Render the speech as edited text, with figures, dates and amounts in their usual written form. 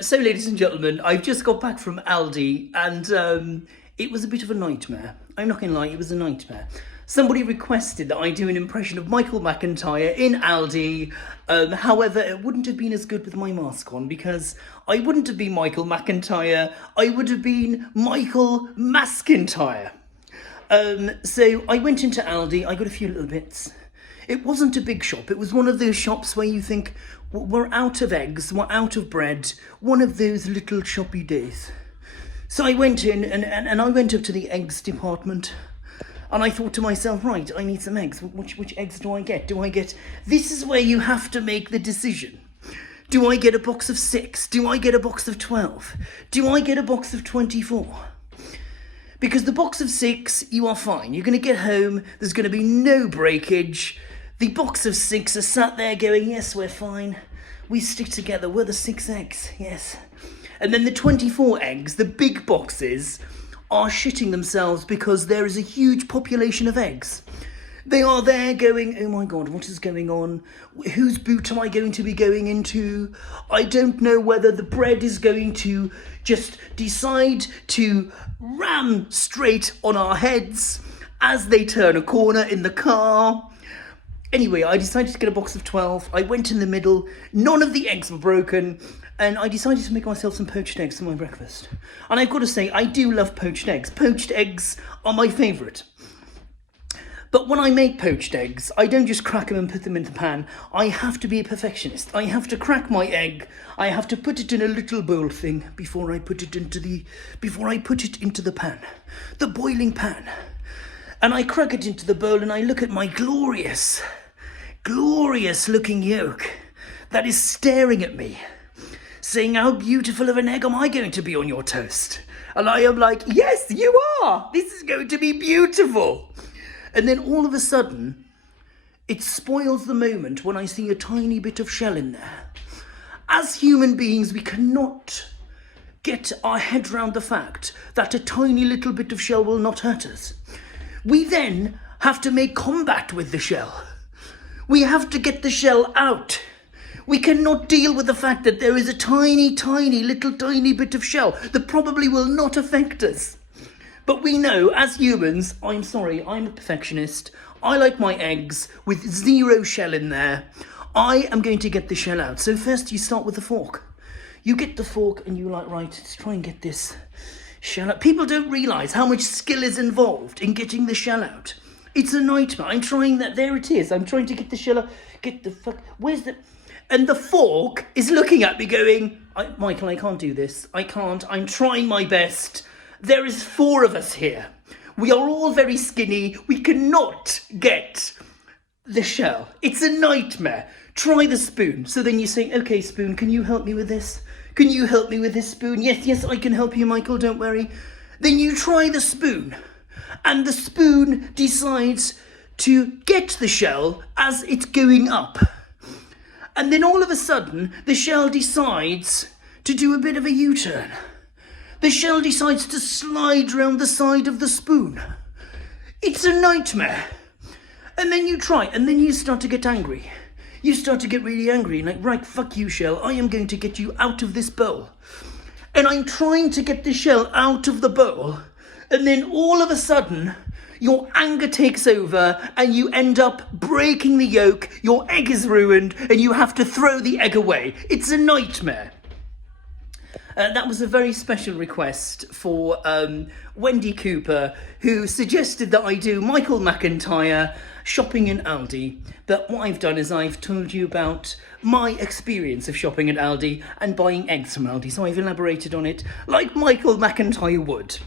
So, ladies and gentlemen, I've just got back from Aldi, and it was a bit of a nightmare. I'm not going to lie, it was a nightmare. Somebody requested that I do an impression of Michael McIntyre in Aldi. However, it wouldn't have been as good with my mask on, because I wouldn't have been Michael McIntyre. I would have been Michael Maskintyre. So I went into Aldi. I got a few little bits. It wasn't a big shop. It was one of those shops where you think, we're out of eggs, we're out of bread. One of those little shoppy days. So I went in and I went up to the eggs department. And I thought to myself, right, I need some eggs. Which eggs do I get? This is where you have to make the decision. Do I get a box of 6? Do I get a box of 12? Do I get a box of 24? Because the box of 6, you are fine. You're going to get home. There's going to be no breakage. The box of 6 are sat there going, yes, we're fine. We stick together. We're the 6 eggs. Yes. And then the 24 eggs, the big boxes, are shitting themselves because there is a huge population of eggs. They are there going, oh my God, what is going on? Whose boot am I going to be going into? I don't know whether the bread is going to just decide to ram straight on our heads as they turn a corner in the car. Anyway, I decided to get a box of 12. I went in the middle. None of the eggs were broken. And I decided to make myself some poached eggs for my breakfast. And I've got to say, I do love poached eggs. Poached eggs are my favourite. But when I make poached eggs, I don't just crack them and put them in the pan. I have to be a perfectionist. I have to crack my egg. I have to put it in a little bowl thing before I put it into the pan, the boiling pan. And I crack it into the bowl and I look at my glorious looking yolk that is staring at me, saying, how beautiful of an egg am I going to be on your toast? And I am like, yes, you are. This is going to be beautiful. And then all of a sudden, it spoils the moment when I see a tiny bit of shell in there. As human beings, we cannot get our head round the fact that a tiny little bit of shell will not hurt us. We then have to make combat with the shell. We have to get the shell out. We cannot deal with the fact that there is a tiny bit of shell that probably will not affect us. But we know, as humans, I'm sorry, I'm a perfectionist. I like my eggs with 0 shell in there. I am going to get the shell out. So first you start with the fork. You get the fork and you're like, right, let's try and get this shell out. People don't realise how much skill is involved in getting the shell out. It's a nightmare. I'm trying that. There it is. I'm trying to get the shell out. Where's the... And the fork is looking at me going, Michael, I can't do this. I can't. I'm trying my best. There is 4 of us here. We are all very skinny. We cannot get the shell. It's a nightmare. Try the spoon. So then you say, okay, spoon, can you help me with this? Can you help me with this spoon? Yes, I can help you, Michael, don't worry. Then you try the spoon. And the spoon decides to get the shell as it's going up. And then all of a sudden, the shell decides to do a bit of a U-turn. The shell decides to slide round the side of the spoon. It's a nightmare. And then you try, and then you start to get angry. You start to get really angry, like, right, fuck you, shell. I am going to get you out of this bowl. And I'm trying to get the shell out of the bowl. And then all of a sudden, your anger takes over and you end up breaking the yolk. Your egg is ruined and you have to throw the egg away. It's a nightmare. That was a very special request for Wendy Cooper, who suggested that I do Michael McIntyre shopping in Aldi. But what I've done is I've told you about my experience of shopping at Aldi and buying eggs from Aldi. So I've elaborated on it like Michael McIntyre would.